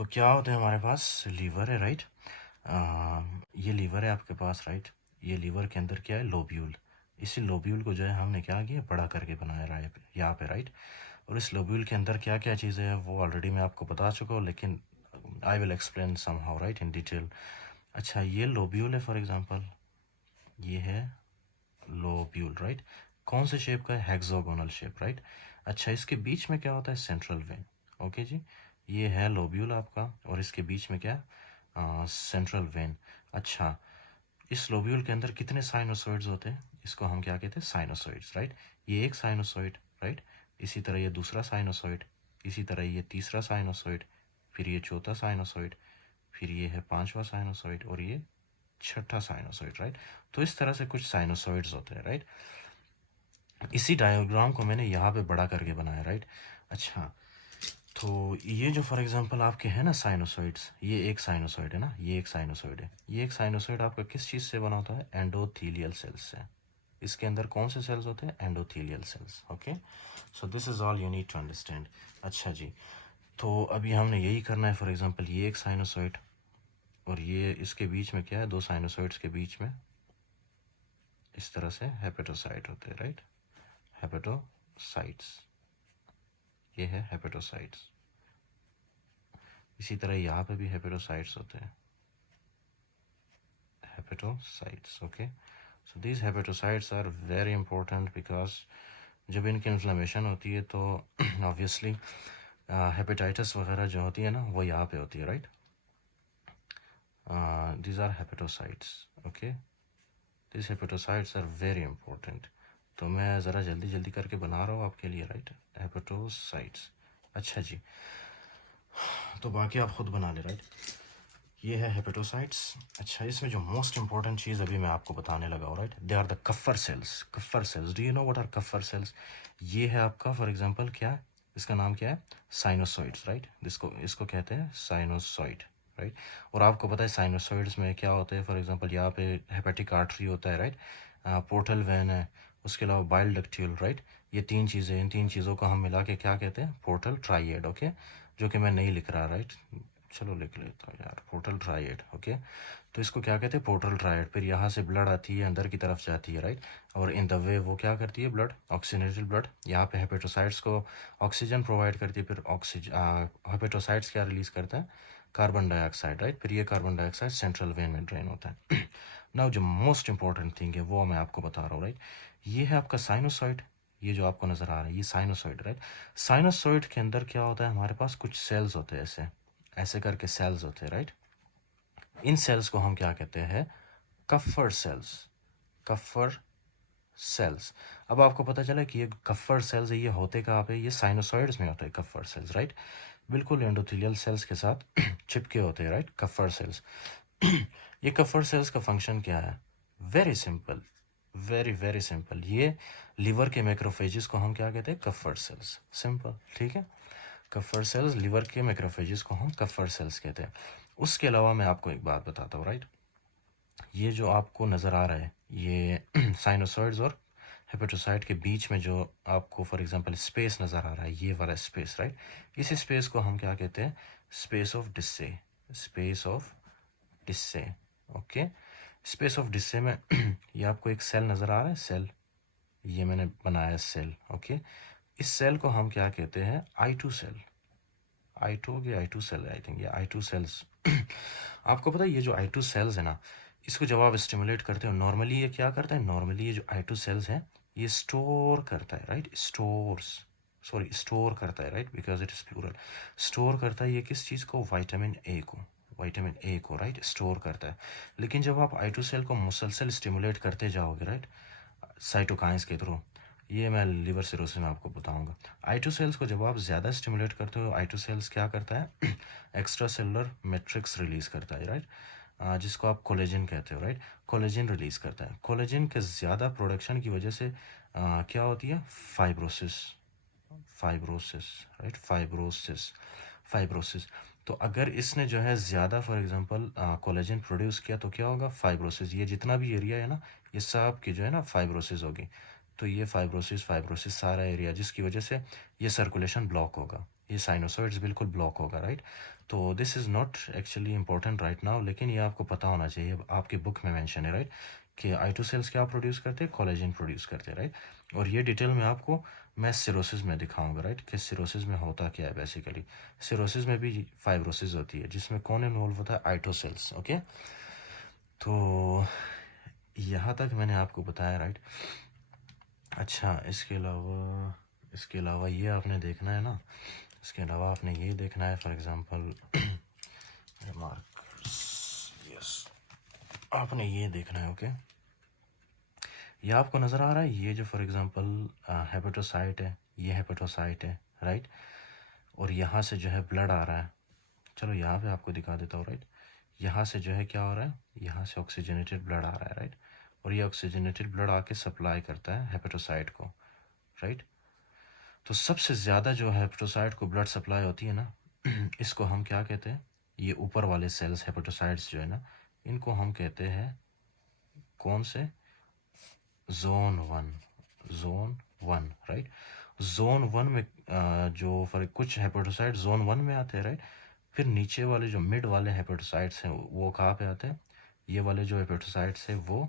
तो क्या होता है हमारे पास लीवर है, राइट। ये लीवर है आपके पास, राइट। ये लीवर के अंदर क्या है, लोब्यूल। इसी लोब्यूल को जो है हमने क्या किया, बड़ा करके बनाया रहा है यहाँ पे, राइट। और इस लोब्यूल के अंदर क्या क्या चीज़ें हैं वो ऑलरेडी मैं आपको बता चुका हूँ, लेकिन I will explain somehow, right, in detail. अच्छा, ये लोब्यूल है फॉर एग्जांपल, ये है लोब्यूल, राइट। कौन से शेप का है, हेक्सागोनल शेप, राइट। अच्छा, इसके बीच में क्या होता है, सेंट्रल वेन। ओके जी, ये है लोब्यूल आपका, और इसके बीच में क्या, सेंट्रल वेन। अच्छा, इस लोब्यूल के अंदर कितने साइनोसॉइड्स होते हैं, इसको हम क्या कहते हैं, साइनोसॉइड्स, राइट। ये एक साइनोसॉइड, राइट। इसी तरह ये दूसरा साइनोसॉइड, इसी तरह ये तीसरा साइनोसॉइड, फिर ये चौथा साइनोसॉइड, फिर ये है पांचवा साइनोसॉइड, और ये छठा साइनोसॉइड, राइट। तो इस तरह से कुछ साइनोसॉइड्स होते हैं, राइट। इसी डायग्राम को मैंने यहाँ पे बड़ा करके बनाया, राइट। अच्छा, तो ये जो फॉर एग्जांपल आपके हैं ना साइनोसॉइड्स, ये एक साइनोसॉइड है ना, ये एक साइनोसॉइड है। ये एक साइनोसॉइड आपका किस चीज़ से बना होता है, एंडोथीलियल सेल्स से। इसके अंदर कौन से सेल्स होते हैं, endothelial cells. Okay, so this is all you need to understand. अच्छा जी, तो अभी हमने यही करना है। फॉर एग्जांपल ये एक साइनोसॉइड, और ये इसके बीच में क्या है, दो साइनोसॉइड्स के बीच में इस तरह से हेपेटोसाइट होते हैं, राइट। हेपेटोसाइट्स, ये है हेपेटोसाइट्स। इसी तरह यहाँ पे भी हेपेटोसाइट्स होते हैं, hepatocytes. Okay, so these hepatocytes are very important because जब इनकी इन्फ्लेमेशन होती है तो ऑब्वियसली हेपेटाइटिस वगैरह जो होती है ना, वो यहाँ पे होती है, right. These are hepatocytes. Okay, this hepatocytes are very important. तो मैं ज़रा जल्दी जल्दी करके बना रहा हूँ आपके लिए, राइट, हेपेटोसाइट्स। अच्छा जी, तो बाकी आप खुद बना ले, राइट। ये है हेपेटोसाइट्स। अच्छा, इसमें जो मोस्ट इंपॉर्टेंट चीज़ अभी मैं आपको बताने लगा हूँ, right, they are the Kupffer cells. Kupffer cells, do you know what are Kupffer cells. ये है आपका फॉर एग्जांपल क्या है, इसका नाम क्या है, साइनोसॉइड्स, राइट। इसको इसको कहते हैं साइनोसॉइड, राइट। और आपको पता है साइनोसॉइड्स में क्या होता है, फॉर एग्जांपल यहाँ पे हेपेटिक आर्टरी होता है, राइट। पोर्टल वेन है, उसके अलावा बाइल डक्ट्यूल, राइट। ये तीन चीज़ें, इन तीन चीज़ों को हम मिला के क्या कहते हैं, पोर्टल ट्राइएड। ओके, जो कि मैं नहीं लिख रहा, राइट, चलो लिख लेता हूँ यार, पोर्टल ट्राइड। ओके, तो इसको क्या कहते हैं, पोर्टल ट्राइड। फिर यहाँ से ब्लड आती है, अंदर की तरफ जाती है, राइट। और इन द वे वो क्या करती है, ब्लड, ऑक्सीजनेटेड ब्लड, यहाँ पे हेपेटोसाइट्स को ऑक्सीजन प्रोवाइड करती है। फिर ऑक्सीजन, हेपेटोसाइट्स क्या रिलीज करता है, कार्बन डाइऑक्साइड, राइट। फिर ये कार्बन डाइऑक्साइड सेंट्रल वेन में ड्रेन होता है। नाउ जो मोस्ट इंपॉर्टेंट थिंग है वो मैं आपको बता रहा हूँ, राइट। ये है आपका साइनोसॉइड, ये जो आपको नज़र आ रहा है ये साइनोसॉइड, राइट। साइनोसॉइड के अंदर क्या होता है, हमारे पास कुछ सेल्स होते हैं, ऐसे ऐसे करके सेल्स होते हैं, राइट। इन सेल्स को हम क्या कहते हैं, कफ्फर सेल्स। Kupffer sales. अब आपको पता चला कि ये कफ्फर सेल्स है, ये होते कहाँ पे, ये साइनोसॉइड्स में होते हैं कफ्फर सेल्स, राइट। बिल्कुल एंडोथेलियल सेल्स के साथ चिपके होते हैं, राइट, कफ्फर सेल्स। ये कफ्फर सेल्स का फंक्शन क्या है, very simple, very very simple. ये लिवर के मैक्रोफेजेस को हम क्या कहते हैं, कफ्फर सेल्स, सिंपल, ठीक है। कफ्फर सेल्स, लिवर के मैक्रोफेजेस को हम कफ्फर सेल्स कहते हैं। उसके अलावा मैं आपको एक बात बताता हूँ, राइट। ये जो आपको नज़र आ रहा है, ये साइनोसॉइड्स और हेपेटोसाइट के बीच में जो आपको फॉर एग्जांपल स्पेस नज़र आ रहा है, ये वाला स्पेस, राइट। इस स्पेस को हम क्या कहते हैं, space of Disse, space of Disse. Okay, space of Disse में ये आपको एक सेल नज़र आ रहा है, सेल, ये मैंने बनाया सेल। ओके, इस सेल को हम क्या कहते हैं, I2 सेल। I2 की I2 सेल है आई थिंक, ये I2 सेल्स। आपको पता है ये जो I2 सेल्स है ना, इसको जब आप स्टिमुलेट करते हो, नॉर्मली ये क्या करता है, नॉर्मली ये जो I2 सेल्स है ये स्टोर करता है, राइट, स्टोर्स, सॉरी स्टोर करता है, right, because it is plural. Store करता है ये किस चीज़ को, विटामिन ए को, विटामिन ए को, राइट, स्टोर करता है। लेकिन जब आप I2 सेल को मुसलसल स्टिमुलेट करते जाओगे, राइट, साइटोकाइंस के थ्रू, ये मैं लिवर सिरोसिस में आपको बताऊंगा। I2 सेल्स को जब आप ज़्यादा स्टिमुलेट करते हो, I2 सेल्स क्या करता है, एक्स्ट्रा सेलुलर मैट्रिक्स रिलीज करता है, राइट, जिसको आप कोलेजन कहते हो, राइट। कोलेजन रिलीज करता है। कोलेजन के ज़्यादा प्रोडक्शन की वजह से क्या होती है, fibrosis, fibrosis, right, fibrosis, fibrosis. तो अगर इसने जो है ज़्यादा फॉर एग्जांपल कोलेजन प्रोड्यूस किया तो क्या होगा, फाइब्रोसिस। ये जितना भी एरिया है ना, ये सब की जो है ना फाइब्रोसिस होगी। तो ये फाइब्रोसिस, फाइब्रोसिस सारा एरिया, जिसकी वजह से ये सर्कुलेशन ब्लॉक होगा, ये साइनोसॉइड्स बिल्कुल ब्लॉक होगा, राइट। तो this is not actually important right now, लेकिन ये आपको पता होना चाहिए, आपके बुक में मेंशन है राइट, कि I2 सेल्स क्या प्रोड्यूस करते हैं, कोलेजन प्रोड्यूस करते हैं राइट। और ये डिटेल में आपको मैं सिरोसिस में दिखाऊंगा राइट, कि सिरोसिस में होता क्या है बेसिकली। सिरोसिस में भी फाइब्रोसिस होती है, जिसमें कौन इन्वॉल्व होता है, I2 सेल्स। ओके, तो यहाँ तक मैंने आपको बताया राइट। अच्छा, इसके अलावा ये आपने देखना है ना, इसके अलावा आपने ये देखना है फॉर एग्जांपल मार्कर्स, यस, आपने ये देखना है। ओके, ये आपको नज़र आ रहा है, ये जो फॉर एग्जांपल हेपेटोसाइट है, ये हेपेटोसाइट है राइट, और यहाँ से जो है ब्लड आ रहा है। चलो यहाँ पे आपको दिखा देता हूँ राइट। यहाँ से जो है क्या हो रहा है, यहाँ से ऑक्सीजनेटेड ब्लड आ रहा है राइट, और ये ऑक्सीजनेटेड ब्लड आके सप्लाई करता है हेपेटोसाइट को राइट। तो सबसे ज़्यादा जो हेपेटोसाइट को ब्लड सप्लाई होती है ना, इसको हम क्या कहते हैं, ये ऊपर वाले सेल्स हेपेटोसाइट्स जो है ना, इनको हम कहते हैं कौन से, zone one, zone one right. Zone one में जो फॉर कुछ हेपेटोसाइट जोन वन में आते हैं राइट। फिर नीचे वाले जो मिड वाले हेपेटोसाइट्स हैं वो कहाँ पे आते हैं, ये वाले जो हेपेटोसाइट्स हैं वो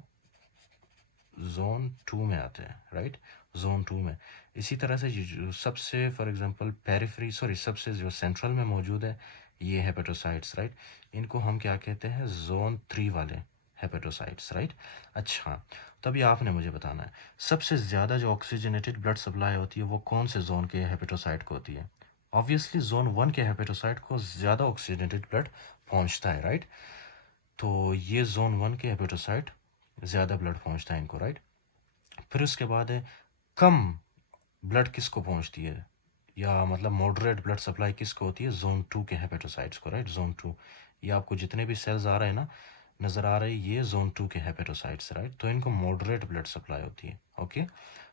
जोन टू में आते हैं राइट, जोन टू में। इसी तरह से ये जो सबसे फॉर एग्जांपल पेरिफेरी, सॉरी सबसे जो सेंट्रल में मौजूद है ये हेपेटोसाइट्स राइट, इनको हम क्या कहते हैं, जोन थ्री वाले हेपेटोसाइट्स राइट। अच्छा, तभी आपने मुझे बताना है सबसे ज़्यादा जो ऑक्सीजनेटेड ब्लड सप्लाई होती है वो कौन से जोन के हेपेटोसाइट को होती है। ऑब्वियसली जोन वन के हेपेटोसाइट को ज़्यादा ऑक्सीजनेटेड ब्लड पहुंचता है राइट। तो ये जोन वन के हेपेटोसाइट ज़्यादा ब्लड पहुंचता है इनको राइट। फिर उसके बाद है कम ब्लड किसको पहुंचती है, या मतलब मॉडरेट ब्लड सप्लाई किसको होती है, जोन टू के हेपेटोसाइट्स को राइट। जोन टू, ये आपको जितने भी सेल्स आ रहे हैं ना, नज़र आ रहे हैं, ये जोन टू के हेपेटोसाइट्स राइट, तो इनको मॉडरेट ब्लड सप्लाई होती है। ओके,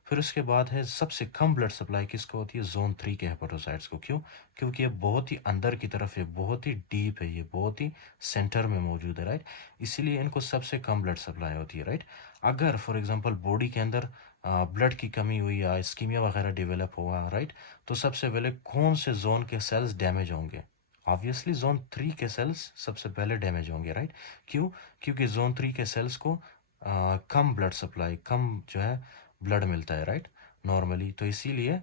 फिर उसके बाद है सबसे कम ब्लड सप्लाई किसको होती है, जोन थ्री के हेपेटोसाइट्स को। क्यों, क्योंकि ये बहुत ही अंदर की तरफ है, बहुत ही डीप है, ये बहुत ही सेंटर में मौजूद है राइट, इसीलिए इनको सबसे कम ब्लड सप्लाई होती है राइट। अगर फॉर एग्जांपल बॉडी के अंदर ब्लड की कमी हुई या स्कीमिया वगैरह डेवलप हुआ राइट, तो सबसे पहले कौन से जोन के सेल्स डैमेज होंगे, ऑब्वियसली जोन थ्री के सेल्स सबसे पहले डैमेज होंगे राइट। क्यों, क्योंकि जोन थ्री के सेल्स को कम ब्लड सप्लाई, कम जो है ब्लड मिलता है राइट नॉर्मली, तो इसीलिए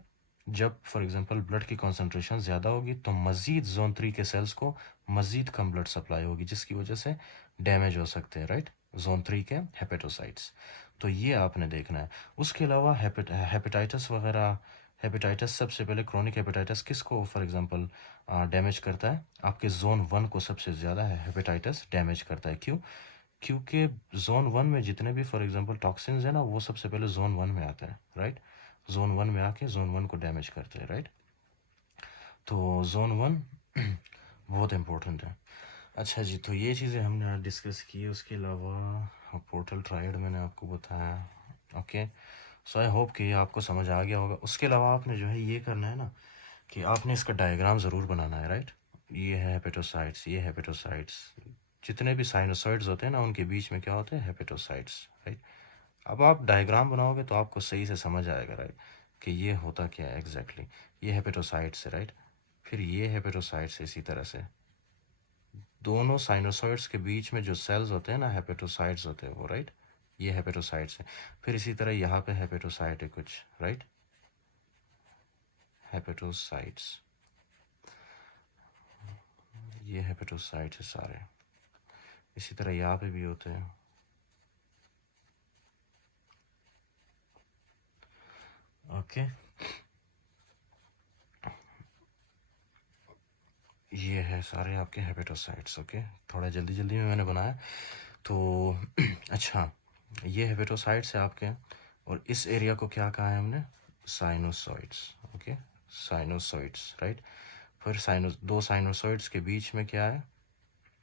जब फॉर एग्जांपल ब्लड की कॉन्सेंट्रेशन ज़्यादा होगी तो मज़ीद जोन थ्री के सेल्स को मज़ीद कम ब्लड सप्लाई होगी, जिसकी वजह से डैमेज हो सकते हैं राइट, जोन थ्री के हेपेटोसाइट्स। तो ये आपने देखना है। उसके अलावा हेपेटाइटिस वगैरह, हेपेटाइटिस सबसे पहले क्रोनिक हेपेटाइटिस किसको फॉर एग्जांपल डैमेज करता है, आपके जोन वन को सबसे ज़्यादा है हेपेटाइटिस डैमेज करता है। क्यों, क्योंकि जोन वन में जितने भी फॉर एग्जांपल टॉक्सिन्स है ना, वो सबसे पहले जोन वन में आता है राइट, जोन वन में आके जोन वन को डैमेज करते हैं राइट। तो जोन वन बहुत इम्पोर्टेंट है। अच्छा जी, तो ये चीज़ें हमने आज डिस्कस की। उसके अलावा पोर्टल ट्रायड मैंने आपको बताया। ओके, सो आई होप कि ये आपको समझ आ गया होगा। उसके अलावा आपने जो है ये करना है ना, कि आपने इसका डायग्राम ज़रूर बनाना है राइट। ये है हेपेटोसाइट्स, ये हेपेटोसाइट्स, जितने भी साइनोसॉइड्स होते हैं ना उनके बीच में क्या होते हैं, हेपेटोसाइट्स राइट। अब आप डायग्राम बनाओगे तो आपको सही से समझ आएगा राइट, कि ये होता क्या है एग्जैक्टली। ये हेपेटोसाइट्स है राइट, फिर ये हेपेटोसाइट्स इसी तरह से, दोनों साइनोसॉइड्स के बीच में जो सेल्स होते हैं ना, हेपेटोसाइट्स होते हैं वो राइट, ये हेपेटोसाइट्स है। फिर इसी तरह यहाँ पे हेपेटोसाइट है कुछ राइट, हेपेटोसाइट्स, ये हेपेटोसाइट्स है सारे। इसी तरह यहाँ पे भी होते हैं। ओके, ये है सारे आपके हेपेटोसाइट्स। ओके, थोड़ा जल्दी जल्दी में मैंने बनाया तो अच्छा, ये हेपेटोसाइट्स है आपके, और इस एरिया को क्या कहा है हमने, साइनोसॉइड्स। Okay, sinusoids right. फिर दो साइनोसॉइड्स के बीच में क्या है,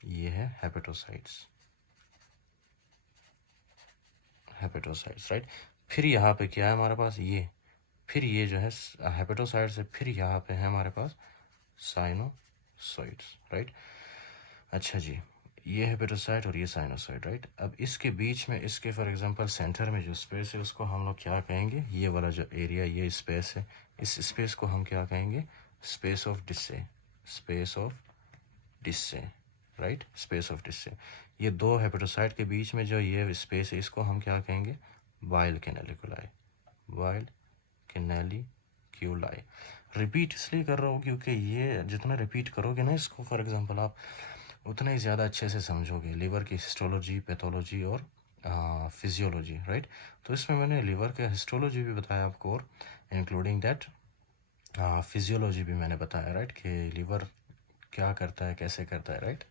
ये है हेपेटोसाइट्स, हेपेटोसाइट्स राइट। फिर यहाँ पे क्या है हमारे पास, ये, फिर ये जो है हेपेटोसाइट्स है, फिर यहाँ पे है हमारे पास साइनोसॉइड्स राइट। अच्छा जी, ये हेपेटोसाइट और ये साइनोसॉइड राइट। अब इसके बीच में, इसके फॉर एग्जांपल सेंटर में जो स्पेस है उसको हम लोग क्या कहेंगे, ये वाला जो एरिया, ये स्पेस है, इस स्पेस को हम क्या कहेंगे, space of Disse, space of Disse, right, space of Disse. ये दो हेपेटोसाइट के बीच में जो ये स्पेस है इसको हम क्या कहेंगे, बाइल कैनालिकुलाई, बाइल कैनालिक्यूलाई। रिपीट इसलिए कर रहा हूँ क्योंकि ये जितना रिपीट करोगे ना इसको, फॉर एग्जांपल आप उतना ही ज़्यादा अच्छे से समझोगे लिवर की हिस्टोलॉजी, पैथोलॉजी और फिजियोलॉजी, राइट। तो इसमें मैंने लिवर का हिस्टोलॉजी भी बताया आपको और इंक्लूडिंग दैट फिजियोलॉजी भी मैंने बताया, राइट, कि लिवर क्या करता है, कैसे करता है, राइट।